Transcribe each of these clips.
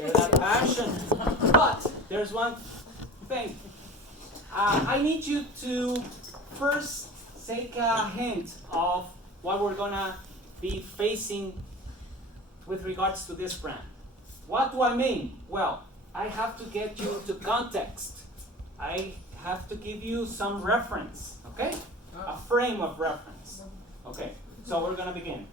share that passion. But there's one thing. I need you to first take a hint of what we're gonna be facing with regards to this brand. What do I mean? Well, I have to get you to context. I have to give you some reference, okay? A frame of reference. Okay, so we're gonna begin.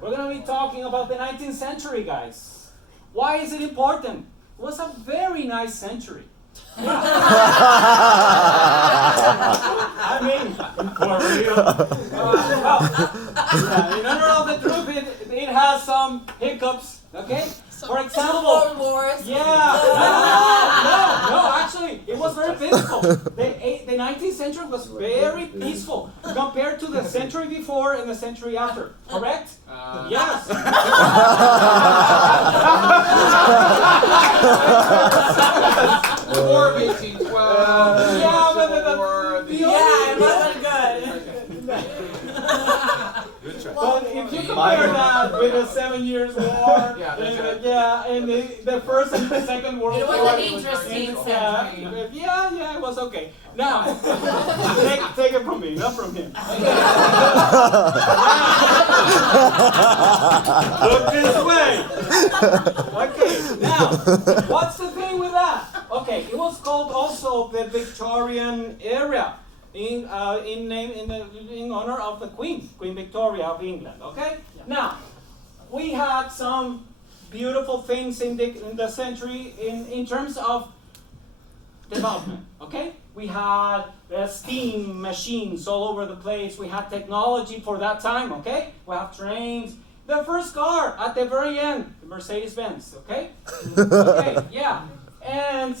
We're gonna be talking about the 19th century, guys. Why is it important? It was a very nice century. I mean, for real. In honor of the truth, it has some hiccups, okay? For example, wars. Yeah, no, actually, it was very peaceful. The 19th century was very peaceful compared to the century before and the century after, correct? Yes. War of 1812. Yeah, but it wasn't good. But if you compare that with the 7 Years War, and the First and the Second World War, it was an interesting century. Yeah, it was okay. Now, take it from me, not from him. Look this way. Okay, now, what's the thing with that? Okay, it was called also the Victorian era. In honor of the Queen Victoria of England. Okay. Yeah. Now, we had some beautiful things in the century in terms of development. Okay. We had steam machines all over the place. We had technology for that time. Okay. We have trains. The first car at the very end, the Mercedes-Benz. Okay. Okay. Yeah. And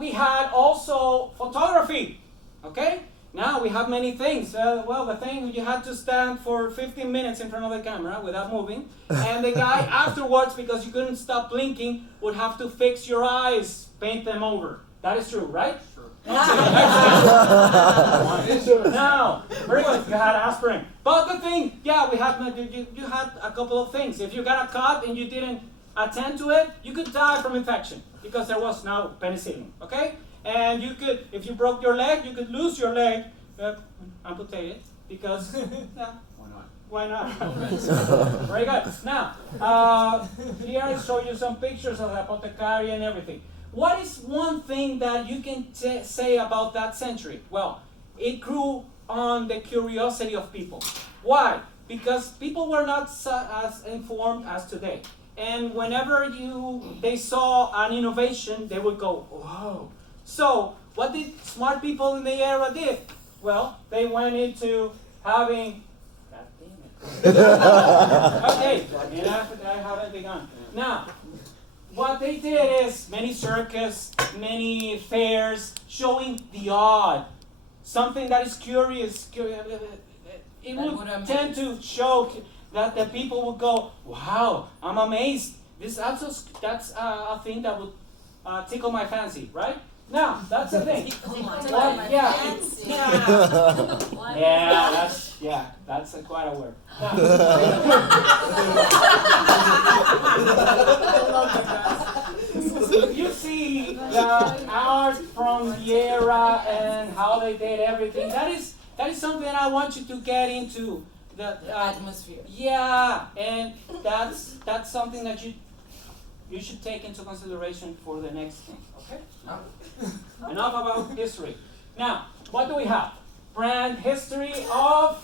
we had also photography. Okay. Now we have many things. Well, the thing, you had to stand for 15 minutes in front of the camera without moving. And the guy afterwards, because you couldn't stop blinking, would have to fix your eyes, paint them over. That is true, right? Sure. Now, very good. You had aspirin. But the thing, yeah, you had a couple of things. If you got a cut and you didn't attend to it, you could die from infection because there was no penicillin. Okay? And you could, if you broke your leg, you could lose your leg, amputate it, because, why not? Very good. Now, here I show you some pictures of the apothecary and everything. What is one thing that you can say about that century? Well, it grew on the curiosity of people. Why? Because people were not as informed as today. And whenever they saw an innovation, they would go, whoa. So, what did smart people in the era did? Well, they went into having... Okay, and I haven't begun. Now, what they did is many circus, many fairs, showing the odd. Something that is curious. It would tend to show that the people would go, wow, I'm amazed. That's a thing that would tickle my fancy, right? Now, that's the thing. That's quite a word. You see the art from the era and how they did everything. That is something I want you to get into. The atmosphere. Yeah, and that's something that you should take into consideration for the next thing. Okay? Enough about history. Now, what do we have? Brand history of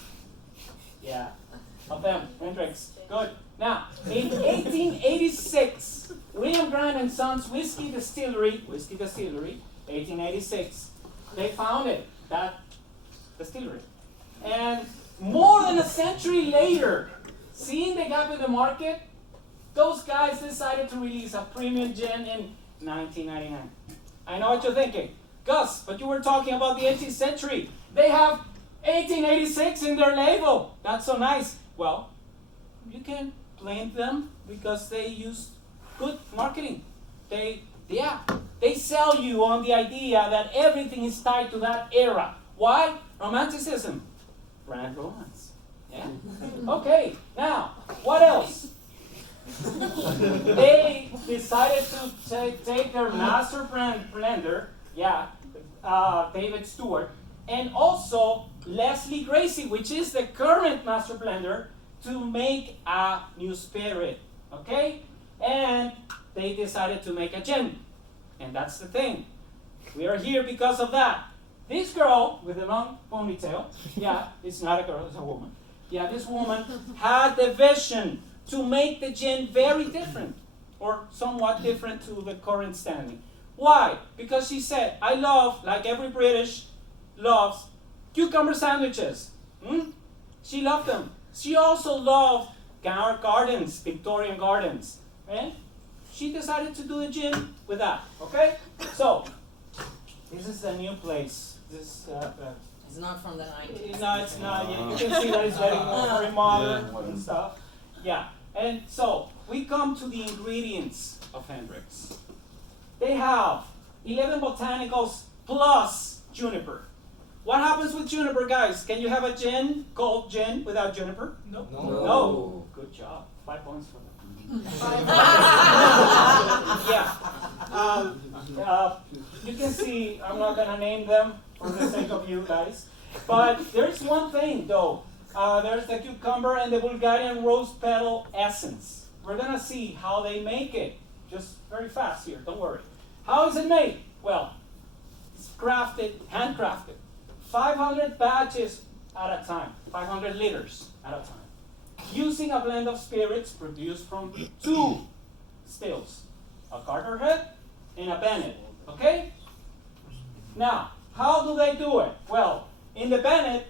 them, Hendrick's. Good. Now, in 1886, William Grant and Sons Whiskey Distillery, 1886, they founded that distillery. And more than a century later, seeing the gap in the market, those guys decided to release a premium gin in 1999. I know what you're thinking. Gus, but you were talking about the 18th century. They have 1886 in their label. That's so nice. Well, you can blame them because they use good marketing. They sell you on the idea that everything is tied to that era. Why? Romanticism. Brand romance. Yeah. Okay, now, what else? They decided to take their master brand blender, David Stewart, and also Leslie Gracie, which is the current master blender, to make a new spirit, okay? And they decided to make a gin, and that's the thing. We are here because of that. This girl with a long ponytail, it's not a girl, it's a woman. Yeah, this woman had the vision to make the gin very different, or somewhat different to the current standing. Why? Because she said, I love, like every British loves, cucumber sandwiches. She loved them. She also loved gardens, Victorian gardens. And she decided to do the gin with that, okay? So, this is the new place. This It's not from the 90s. no, it's not. You can see that it's very modern and stuff. Yeah, and so we come to the ingredients of Hendrick's. They have 11 botanicals plus juniper. What happens with juniper, guys? Can you have a gin called gin without juniper? No. No. Good job. 5 points for that. You can see, I'm not going to name them for the sake of you guys. But there's one thing, though. There's the cucumber and the Bulgarian rose petal essence. We're going to see how they make it. Just very fast here, don't worry. How is it made? Well, it's crafted, handcrafted. 500 batches at a time, 500 liters at a time, using a blend of spirits produced from 2 stills, a Carter Head and a Bennett, okay? Now, how do they do it? Well, in the Bennett,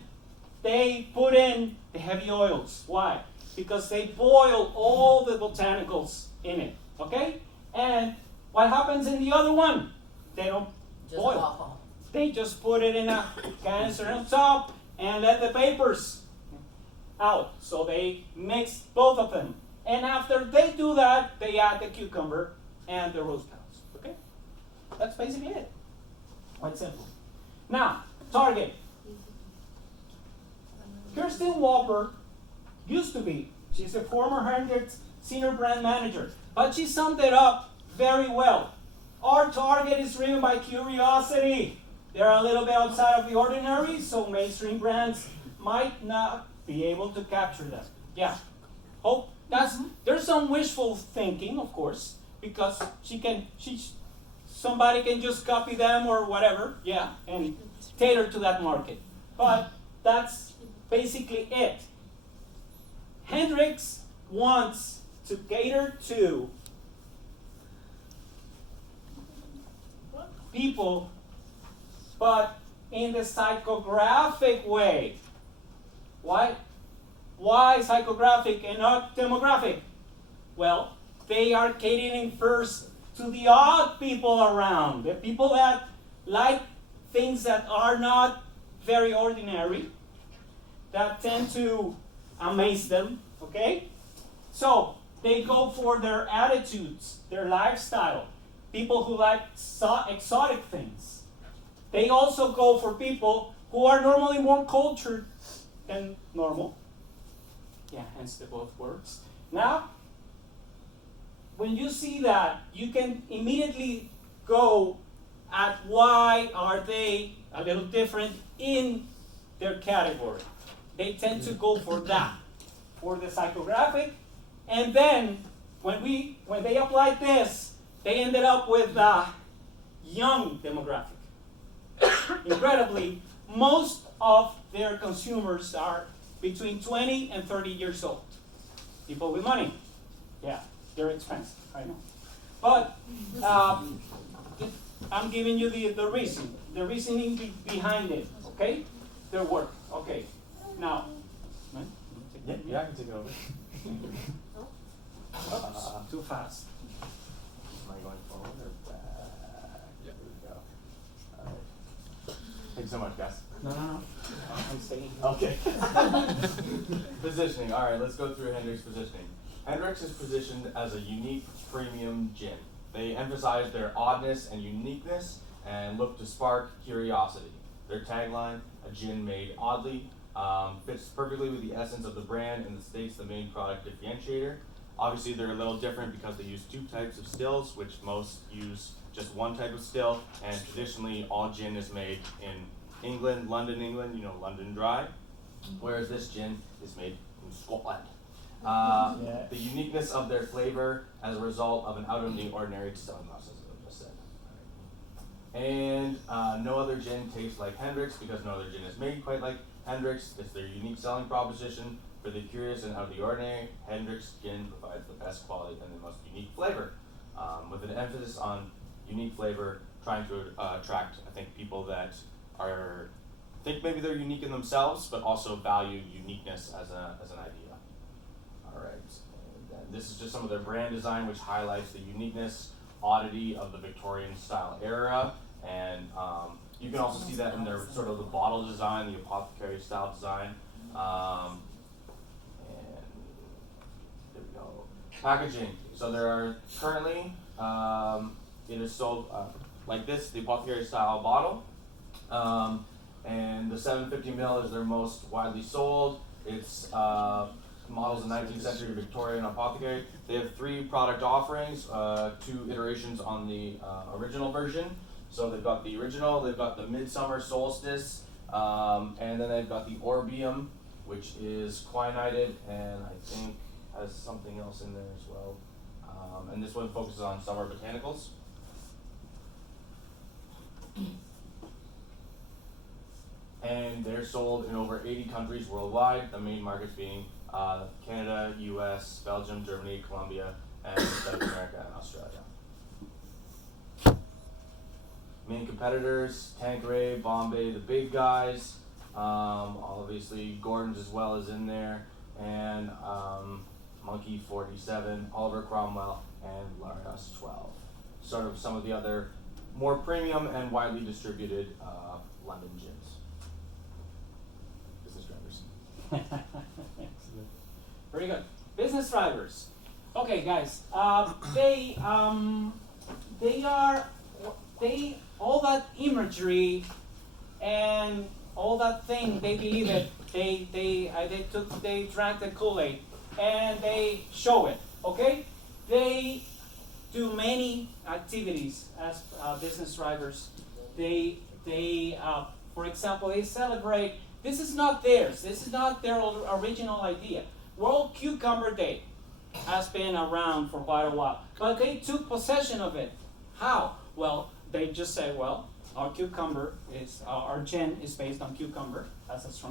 they put in the heavy oils. Why? Because they boil all the botanicals in it, okay? And what happens in the other one? They don't Just boil. awful. They just put it in a canister on top and let the vapors out. So they mix both of them. And after they do that, they add the cucumber and the rose petals. Okay? That's basically it. Quite simple. Now, Target. Kirsten Walper used to be. She's a former Hendrick senior brand manager. But she summed it up very well. Our Target is driven by curiosity. They're a little bit outside of the ordinary, so mainstream brands might not be able to capture them. Yeah. Hope there's some wishful thinking, of course, because somebody can just copy them or whatever, and tailor to that market. But that's basically it. Hendrick's wants to cater to people, but in the psychographic way. Why? Why psychographic and not demographic? Well, they are catering first to the odd people around, the people that like things that are not very ordinary, that tend to amaze them, okay? So, they go for their attitudes, their lifestyle, people who like exotic things. They also go for people who are normally more cultured than normal. Yeah, hence the both words. Now, when you see that, you can immediately go at why are they a little different in their category. They tend to go for that, for the psychographic, and then when they applied this, they ended up with a young demographic. Incredibly, most of their consumers are between 20 and 30 years old. People with money. Yeah, they're expensive, I know. But I'm giving you the reason, the reasoning behind it, okay? Their work, okay. Now, Yeah, I can take it over. oops, too fast. Am I going forward or back? There we go. All right. Thanks so much, guys. No. I'm saying. Okay. Positioning. All right, let's go through Hendrick's positioning. Hendrick's is positioned as a unique premium gin. They emphasize their oddness and uniqueness and look to spark curiosity. Their tagline, a gin made oddly, fits perfectly with the essence of the brand and states the main product differentiator. Obviously, they're a little different because they use two types of stills, which most use just one type of still. And traditionally, all gin is made in England, London, England. London Dry. Whereas this gin is made in Scotland. The uniqueness of their flavor as a result of an out of the ordinary distilling process, as I just said. And no other gin tastes like Hendrick's because no other gin is made quite like Hendrick's. It's their unique selling proposition. For the curious and out of the ordinary, Hendrick's gin provides the best quality and the most unique flavor, with an emphasis on unique flavor, trying to attract, I think, people that think maybe they're unique in themselves, but also value uniqueness as an idea. All right, and then this is just some of their brand design, which highlights the uniqueness, oddity of the Victorian style era, and you can also see that in their sort of the bottle design, the apothecary style design. Packaging. So there are currently, it is sold like this, the apothecary style bottle. And the 750 ml is their most widely sold. It's models of 19th century Victorian apothecary. They have 3 product offerings, 2 iterations on the original version. So they've got the original, they've got the Midsummer Solstice, and then they've got the Orbium, which is quininated, and I think has something else in there as well. And this one focuses on summer botanicals. And they're sold in over 80 countries worldwide, the main markets being Canada, US, Belgium, Germany, Colombia, and South America and Australia. Main competitors, Tanqueray, Bombay, the big guys, obviously Gordon's as well is in there, and Monkey 47, Oliver Cromwell, and Larios 12. Sort of some of the other more premium and widely distributed London gins. Business drivers. Excellent. Very good. Business drivers. Okay, guys. They all that imagery and all that thing, they believe it. They drank the Kool-Aid and they show it. Okay, they do many activities as business drivers. They for example, they celebrate. This is not theirs. This is not their original idea. World Cucumber Day has been around for quite a while, but they took possession of it. How? Well, they just say, well, our gin is based on cucumber. That's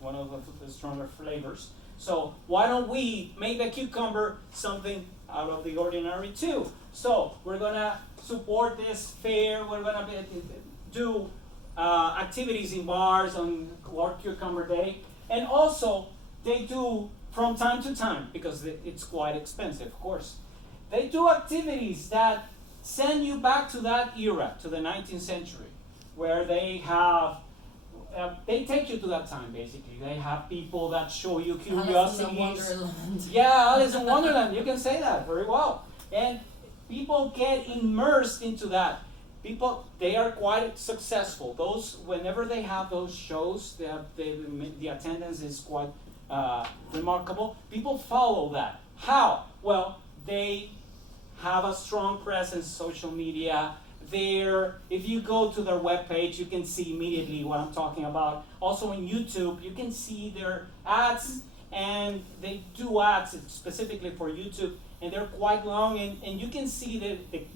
one of the stronger flavors. So why don't we make the cucumber something out of the ordinary too? So we're gonna support this fair. We're gonna do activities in bars on World Cucumber Day, and also they do from time to time, because it's quite expensive, of course. They do activities that send you back to that era, to the 19th century, where they have, they take you to that time, basically. They have people that show you curiosities. Alice in Wonderland. Yeah, Alice in Wonderland, you can say that very well. And people get immersed into that. They are quite successful. Whenever they have those shows, the attendance is quite remarkable. People follow that. How? Well, they have a strong presence on social media. If you go to their webpage, you can see immediately what I'm talking about. Also on YouTube, you can see their ads, and they do ads specifically for YouTube, and they're quite long, and you can see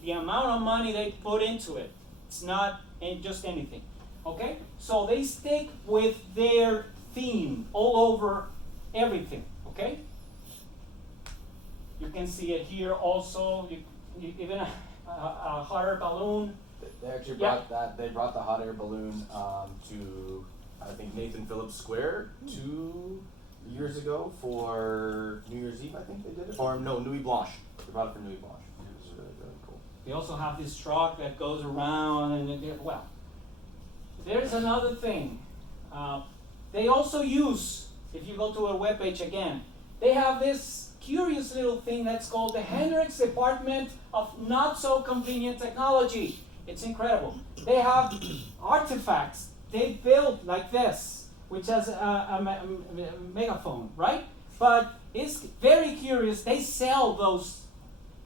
the amount of money they put into it. It's not just anything, okay? So they stick with their theme all over everything, okay? You can see it here also. Even a hot air balloon. They actually brought that. They brought the hot air balloon to, I think, Nathan Phillips Square 2 years ago for New Year's Eve. I think they did it. Or no, Nuit Blanche. They brought it for Nuit Blanche. It was really, really cool. They also have this truck that goes around, and there's another thing. They also use, if you go to our webpage again, they have this curious little thing that's called the Hendrick's Department of Not So Convenient Technology. It's incredible. They have artifacts they built like this, which has a megaphone, right? But it's very curious. They sell those.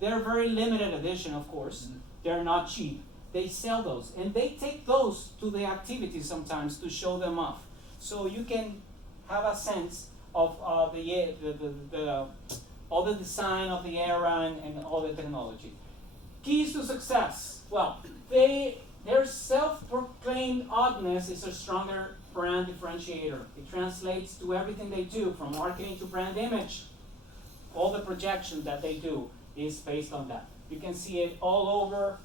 They're very limited edition, of course. They're not cheap. They sell those, and they take those to the activities sometimes to show them off. So you can have a sense of all the design of the era and all the technology. Keys to success. Well, their self-proclaimed oddness is a stronger brand differentiator. It translates to everything they do, from marketing to brand image. All the projection that they do is based on that. You can see it all over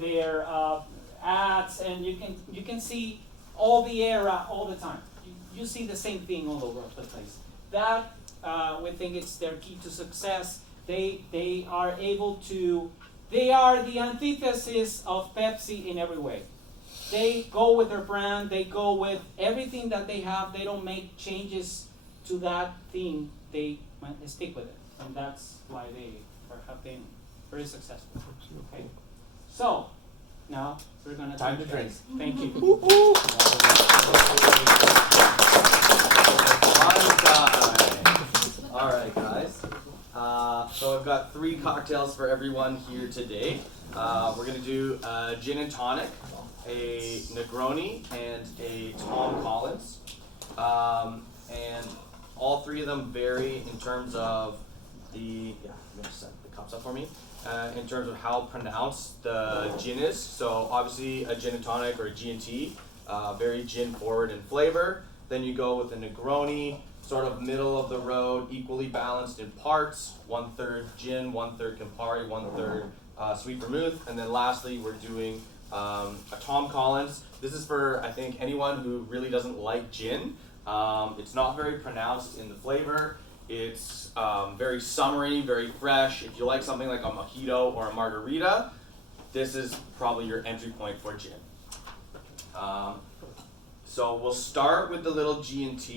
their ads, and you can see all the era all the time. You see the same thing all over the place. That we think it's their key to success. They are able to. They are the antithesis of Pepsi in every way. They go with their brand. They go with everything that they have. They don't make changes to that theme. They stick with it, and that's why they have been very successful. Okay, so now we're gonna time to drink. Thank you. All right, guys. So I've got 3 cocktails for everyone here today. We're gonna do a gin and tonic, a Negroni, and a Tom Collins. And all 3 of them vary in terms of I'm gonna set the cups up for me. In terms of how pronounced the gin is. So obviously a gin and tonic or a G&T, very gin forward in flavor. Then you go with a Negroni, sort of middle of the road, equally balanced in parts, 1/3 gin, 1/3 Campari, 1/3 sweet vermouth. And then lastly, we're doing a Tom Collins. This is for, I think, anyone who really doesn't like gin. It's not very pronounced in the flavor. It's very summery, very fresh. If you like something like a mojito or a margarita, this is probably your entry point for gin. So we'll start with the little G&T.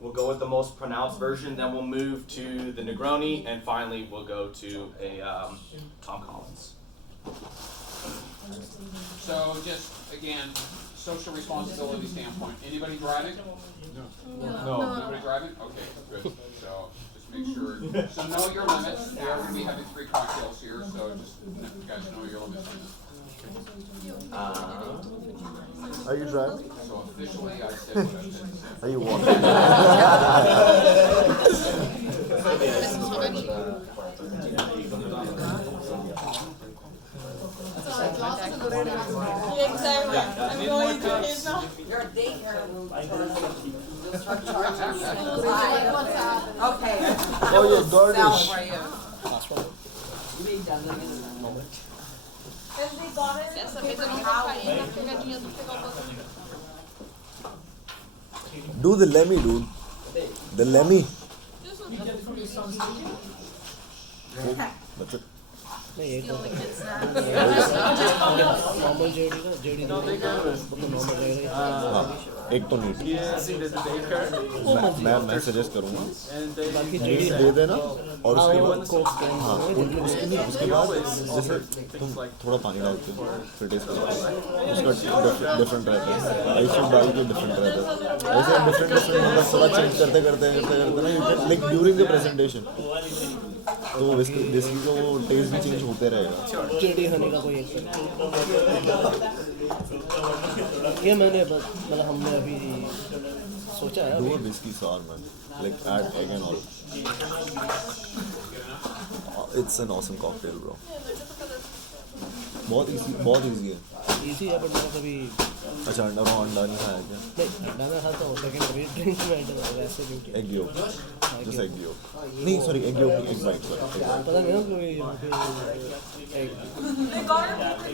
We'll go with the most pronounced version, then we'll move to the Negroni, and finally we'll go to a Tom Collins. So just, again, social responsibility standpoint, anybody driving? No. Nobody driving? Okay, good. So just make sure, so know your limits. We are going to be having 3 cocktails here, so just you guys know your limits. Are you driving? So officially, I said what I said. Are you walking? Exactly. I'm going to his now. Your daycare room. Okay. Oh, your garnish. For you. We done it. Do the lemmy, dude. The lemmy. That's it. हाँ, एक तो NEET मैं suggest करूँगा NEET दे देना और उसके बाद हाँ उसके बाद जैसे तुम थोड़ा पानी डालते हो फिर टेस्ट करो उसका डिफरेंट रहता है आइस डाल के डिफरेंट रहता है ऐसे डिफरेंट मतलब थोड़ा चेंज करते ना लाइक ड्यूरिंग द प्रेजेंटेशन तो बेसिकली तो वो टेस्ट भी चेंज होते रहेगा जेडी होने का कोई ये मैंने मतलब हमने अभी सोचा है do a whiskey sour man like add egg and all it's an awesome cocktail bro बहुत इजी है इजी है बट मैंने कभी अच्छा अंडा नहीं खाया क्या नहीं अंडा मैं खाता हूँ लेकिन अभी ड्रिंक में वैसे नहीं egg yolk just egg yolk नहीं sorry egg yolk egg white sorry पता नहीं ना कोई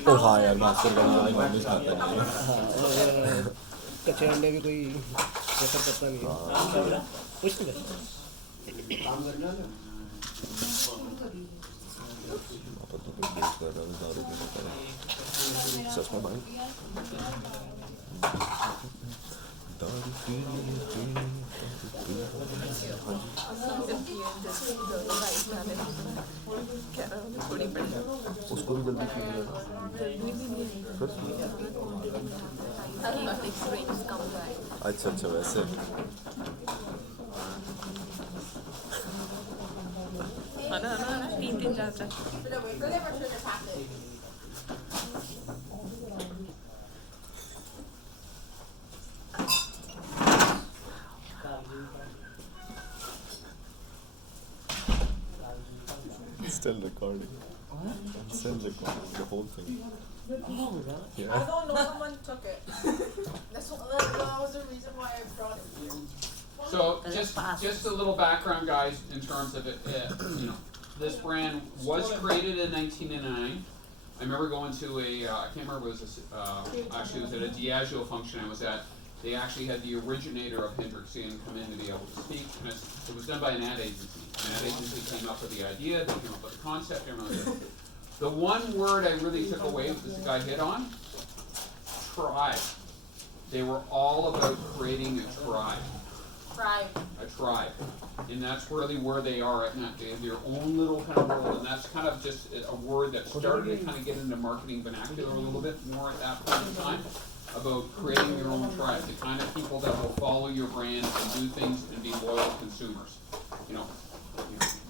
ओ हाँ यार मास्टर का नॉनवेज खाता नहीं है कच्चे अंडे भी कोई प्रेफर करता नहीं है कुछ नहीं तो कोई बेच कर रहा है दारू पीने का सच में भाई दारू पीने उसको भी जल्दी पी लिया अच्छा वैसे Should I wait for them or should I pass it? Still recording. Still recording the whole thing. I Yeah. don't know, someone took it. That was the reason why I brought it. So just a little background, guys, in terms of it. You know, this brand was created in 1999. I remember going to a I can't remember it was actually it was at a Diageo function I was at. They actually had the originator of Hendrick come in to be able to speak, and it was done by an ad agency. An ad agency came up with the idea, they came up with the concept, and everything. The one word I really took away that this guy hit on, tribe. They were all about creating a tribe. A tribe. And that's really where they are at now. They have their own little kind of world, and that's kind of just a word that started to kind of get into marketing vernacular a little bit more at that point in time, about creating your own tribe, the kind of people that will follow your brand and do things and be loyal consumers. You know,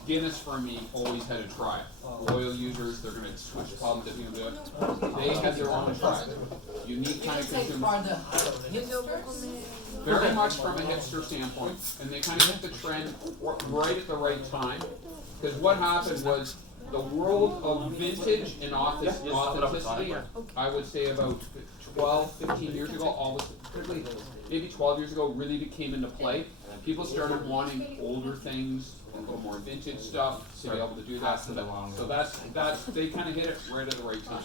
Guinness for me always had a tribe. Loyal users, they're going to switch pubs if you do it. They had their own tribe. Unique kind of consumers. Very much from a hipster standpoint, and they kind of hit the trend right at the right time. Because what happened was the world of vintage and authenticity, I would say about 12, 15 years ago, maybe 12 years ago, really came into play. People started wanting older things, a little more vintage stuff, to be able to do that. So that's they kind of hit it right at the right time.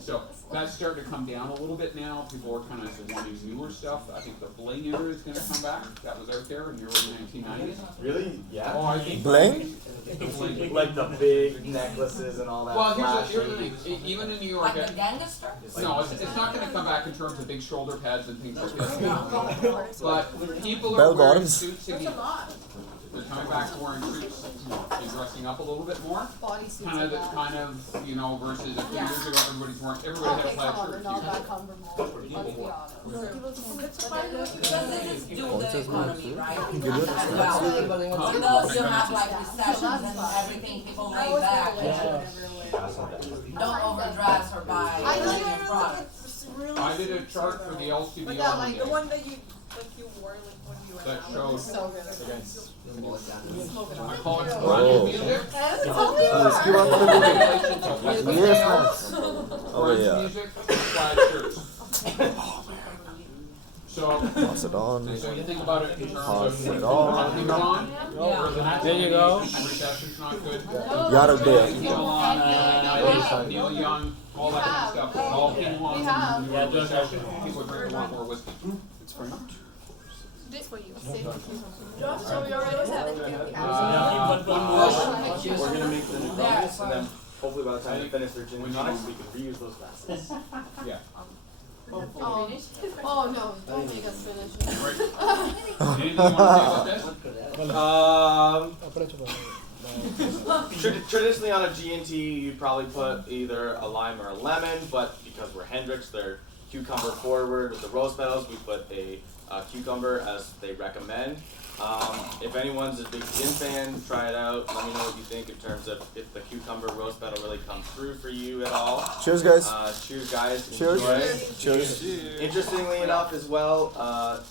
So that's starting to come down a little bit now. People are kind of wanting newer stuff. I think the bling era is going to come back. That was out there in the early 1990s. Really? Yeah. Oh, I think Bling? the bling. Like the big necklaces and all that. Well, here's the thing. Even in New York, Like the gangster? no, it's not going to come back in terms of big shoulder pads and things like this. But people are Bell wearing bottoms. suits again. They're coming back to wearing suits and dressing up a little bit more. Kind of, you know, versus a few years ago, everybody had a plaid shirt. Because this is due to the economy, right? Give it a As well. You know, you have like recessions and everything, people lay back. Don't overdress or buy your products. I did a chart for the LCBO But that, like, the one one that you wore, like, when you were that out. showed. So good. I call it Oh. grunge music. That's all we उसकी were. बात करें Yes, Yes, Oh grunge yeah. music, plaid shirts. So Pass it on. So you think about it in terms Pass of it on. Amazon, There you go. recession's not good. Yaar update. Neil Young, all that kind of stuff, it all came along from the recession, people drink a lot more whiskey. This for you. Josh, so we already have it. One more. We're gonna make the new products, and then hopefully by the time they finish their gin and tonics, we can reuse those glasses. Yeah. Oh no, don't make us finish. Anything you want to say about this? अपने छुपा Traditionally on a G&T, you'd probably put either a lime or a lemon, but because we're Hendricks, they're cucumber forward. With the rose petals, we put a cucumber as they recommend. If anyone's a big gin fan, try it out. Let me know what you think in terms of if the cucumber rose petal really comes through for you at all. Cheers, guys. Cheers, guys. Cheers. Enjoy. Cheers. Interestingly enough as well,